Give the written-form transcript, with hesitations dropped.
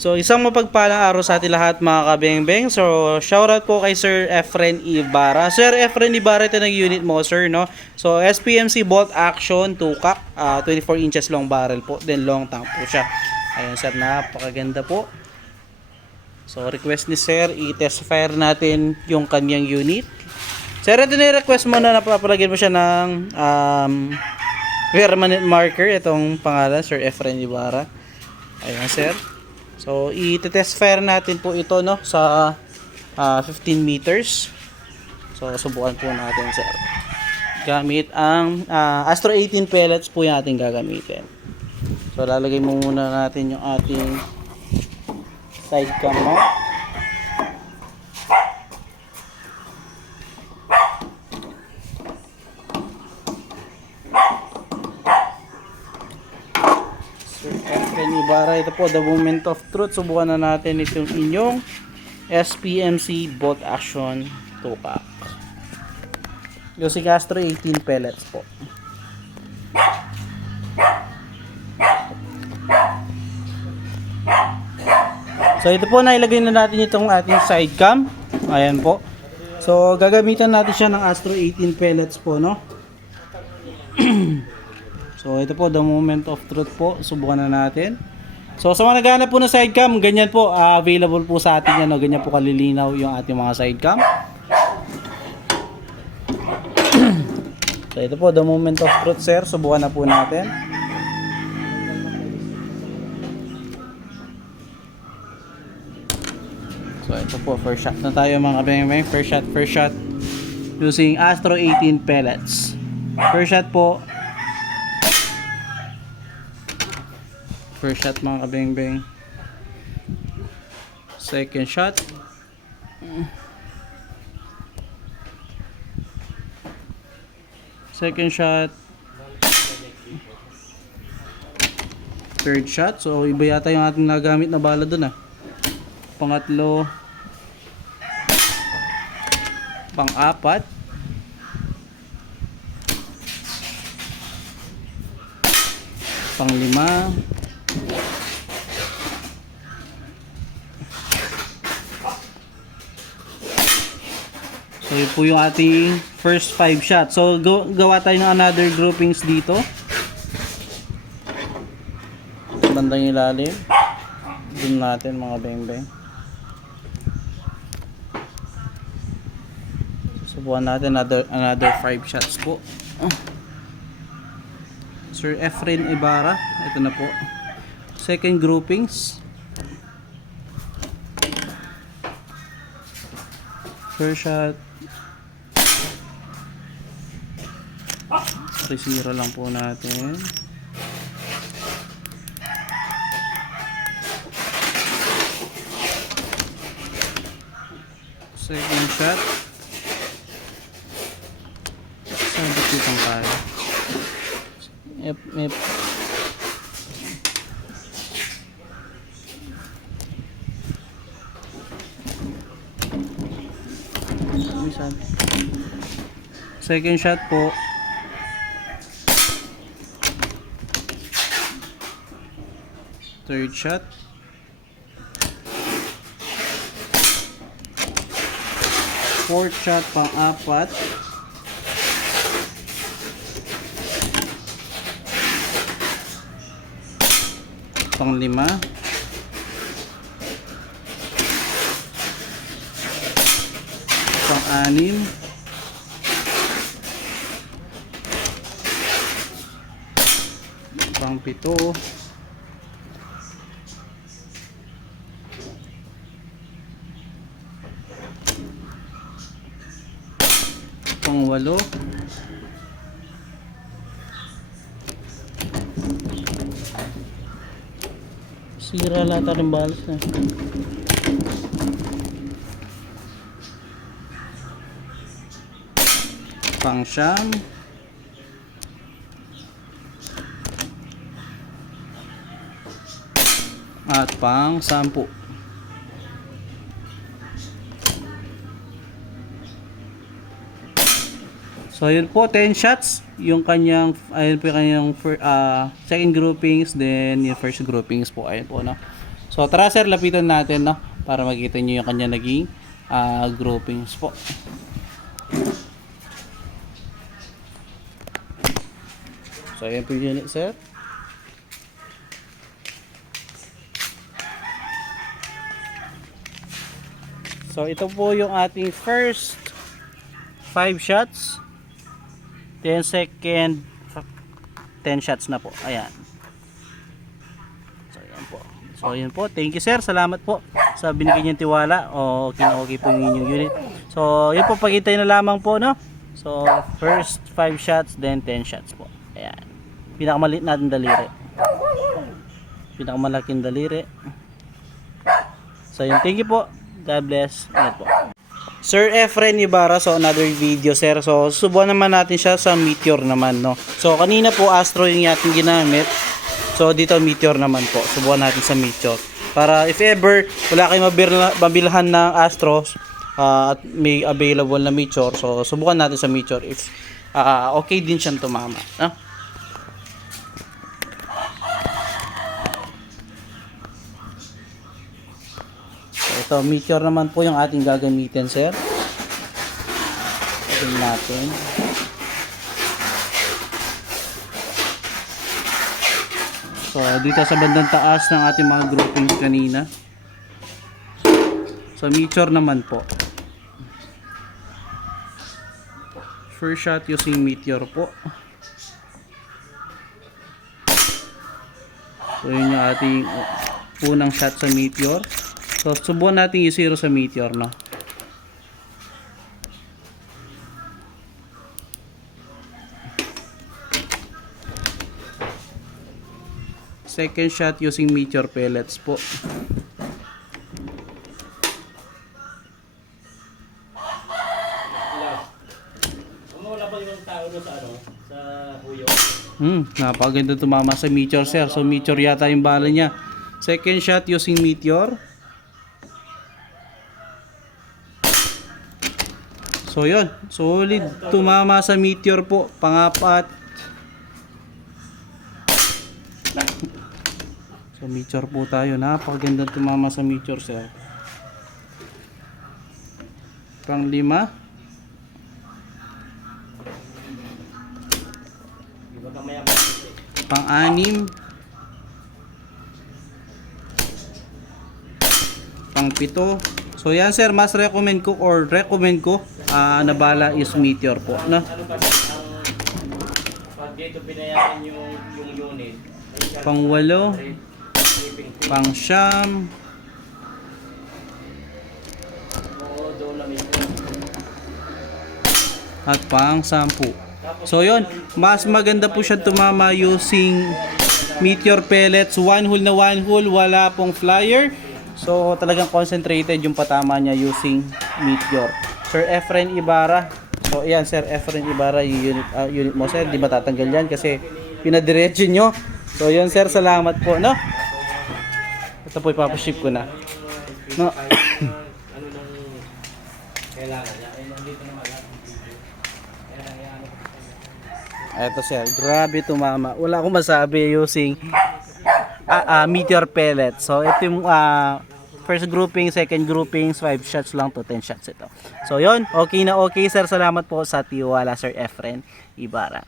So, isang mapagpalang araw sa ating lahat mga kabengbeng. So, shoutout po kay Sir Efren Ibarra. Sir Efren Ibarra, ito ng unit mo, sir, no? So, SPMC bolt action 2-cock, 24 inches long barrel po, then long tank po siya. Ayun, sir, napakaganda po. So, request ni sir, i-test fire natin yung kanyang unit. Sir, ito na request mo na napapalagyan mo siya ng permanent marker. Itong pangalan, Sir Efren Ibarra. Ayun, sir. So, i-test fire natin po ito, no, sa 15 meters. So, subukan po natin, sir. Gamit ang Astro 18 pellets po yung ating gagamitin. So, lalagay mo muna natin yung ating side cam mount. Sir Efren Ibarra, ito po the moment of truth. Subukan na natin itong inyong SPMC bolt action 2-cock using Astro 18 pellets po. So ito po, nailagay na natin itong ating side cam. Ayan po. So gagamitan natin siya ng Astro 18 pellets po, no. So ito po the moment of truth po. Subukan na natin. So sa mga naghahanap po ng side cam, ganyan po available po sa atin yan, no? Ganyan po kalilinaw yung ating mga side cam. So ito po the moment of truth, sir. Subukan na po natin. So ito po, first shot na tayo mga kabeng-beng. First shot using Astro 18 pellets. First shot po. First shot mga kabeng-beng. Second shot. Second shot. Third shot. So iba yata yung ating nagamit na bala dun, ah. Pangatlo. Pang-apat. Pang-lima. So yun po yung ating first 5 shots. So gawa tayo ng another groupings dito. Bandang ilalim. Zoom natin mga beng-beng. Subukan natin another 5 shots po. Sir Efren Ibarra. Ito na po. Second groupings. First shot. Resira lang po natin. Second shot. Sabit itong kaya. Yep. Second shot po. Third shot. Fourth shot, pang-apat. Pang-lima. Pang-anim. Pang-pito. Pang-walo. Sira lahat ng balas na. Pang-siyam. At pang-sampu. So yun po, 10 shots yung kanyang, ayun po yung kanyang second groupings, then yung first groupings po, ayun po, no. So So tara sir, lapitan natin, no, para makita niyo yung kanya naging groupings po. So ayan po yung unit sir. So ito po yung ating first 5 shots. Then second 10 shots na po. Ayan. So ayan po. So ayan po. Thank you sir. Salamat po sa binigay niyong tiwala. O okay po yung inyong unit. So yun po, pagintay na lamang po, no. So first 5 shots, then 10 shots po. Ayan. Pinakamaliit natin daliri. Pinakamalaking daliri. So yun. Thank you po. God bless. Ingat po. Sir Efren Ibarra, so another video sir. So subukan naman natin siya sa Meteor naman, no. So kanina po Astro yung ating ginamit. So dito Meteor naman po. Subukan natin sa Meteor. Para if ever wala kayong mabilhan ng Astro at may available na Meteor, so subukan natin sa Meteor if okay din siyang tumama, no? So Meteor naman po yung ating gagamitin sir. Tingnan natin. So dito sa bandang taas ng ating mga groupings kanina. So Meteor naman po. First shot using Meteor po. So yun yung ating unang shot sa Meteor. So, subukan natin yung 0 sa Meteor, no? Second shot using Meteor pellets po. Napaganda tumama sa Meteor, sir. So, Meteor yata yung bala niya. Second shot using Meteor. So yun, solid tumama sa Meteor po, pangapat. So Meteor po tayo, napakaganda tumama sa Meteor sir. Pang-5. Pang-6. Pang-7. So yan sir, mas recommend ko na bala is Meteor po, no? Pag dito binayaran yung unit, Pang-8, pang-9, at pang-10. So yun, mas maganda po siya tumama using Meteor pellets, one hole, wala pong flyer. So talagang concentrated yung patama niya using Meteor. Sir Efren Ibarra. So ayan Sir Efren Ibarra, yung unit mo sir, di matatanggal yan kasi pinadiretso nyo. So yun sir, salamat po, no? Ito po ipapaship ko na, no? ano nang kailangan niya? Ay, nandito naman lahat ng video. Ito sir, grabe tumama. Wala akong masabi using Meteor pellet. So ito yung first grouping, second groupings, 5 shots lang to 10 shots ito. So yun, okay na okay sir. Salamat po sa tiwala Sir Efren Ibarra.